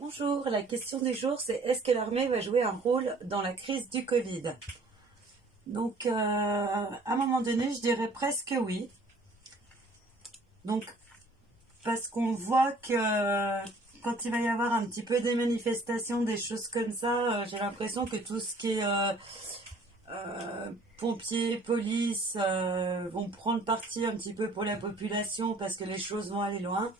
Bonjour, la question du jour c'est est-ce que l'armée va jouer un rôle dans la crise du Covid? À un moment donné, je dirais presque oui. Donc, parce qu'on voit que quand il va y avoir un petit peu des manifestations, des choses comme ça, j'ai l'impression que tout ce qui est pompiers, police vont prendre parti un petit peu pour la population parce que les choses vont aller loin.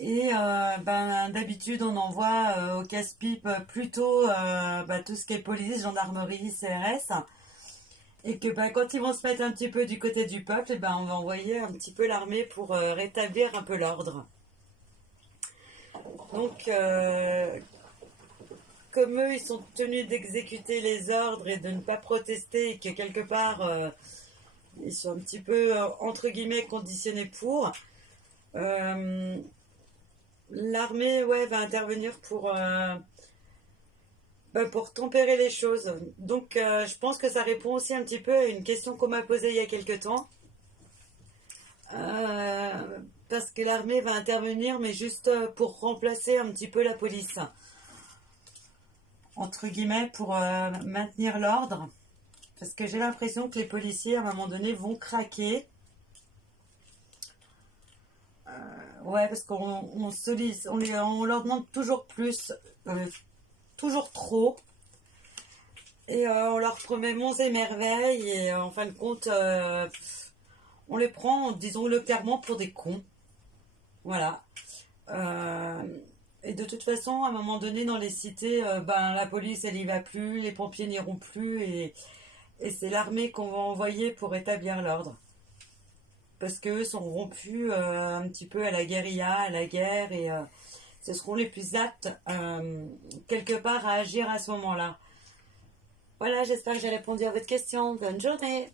D'habitude, on envoie au casse-pipe plutôt tout ce qui est police, gendarmerie, CRS. Et que quand ils vont se mettre un petit peu du côté du peuple, on va envoyer un petit peu l'armée pour rétablir un peu l'ordre. Donc, comme eux, ils sont tenus d'exécuter les ordres et de ne pas protester, et que quelque part, ils sont un petit peu, entre guillemets, conditionnés pour. Euh, L'armée, ouais, va intervenir pour tempérer les choses. Je pense que ça répond aussi un petit peu à une question qu'on m'a posée il y a quelques temps. Parce que l'armée va intervenir, mais juste pour remplacer un petit peu la police, entre guillemets, pour maintenir l'ordre. Parce que j'ai l'impression que les policiers, à un moment donné, vont craquer. Ouais, parce on leur demande toujours plus, toujours trop. Et on leur promet monts et merveilles. Et en fin de compte, on les prend, disons-le clairement, pour des cons. Voilà. Euh, et de toute façon, à un moment donné, dans les cités, la police, elle y va plus, les pompiers n'iront plus, et c'est l'armée qu'on va envoyer pour établir l'ordre. Parce qu'eux sont rompus un petit peu à la guérilla, à la guerre, et ce seront les plus aptes, quelque part, à agir à ce moment-là. Voilà, j'espère que j'ai répondu à votre question. Bonne journée!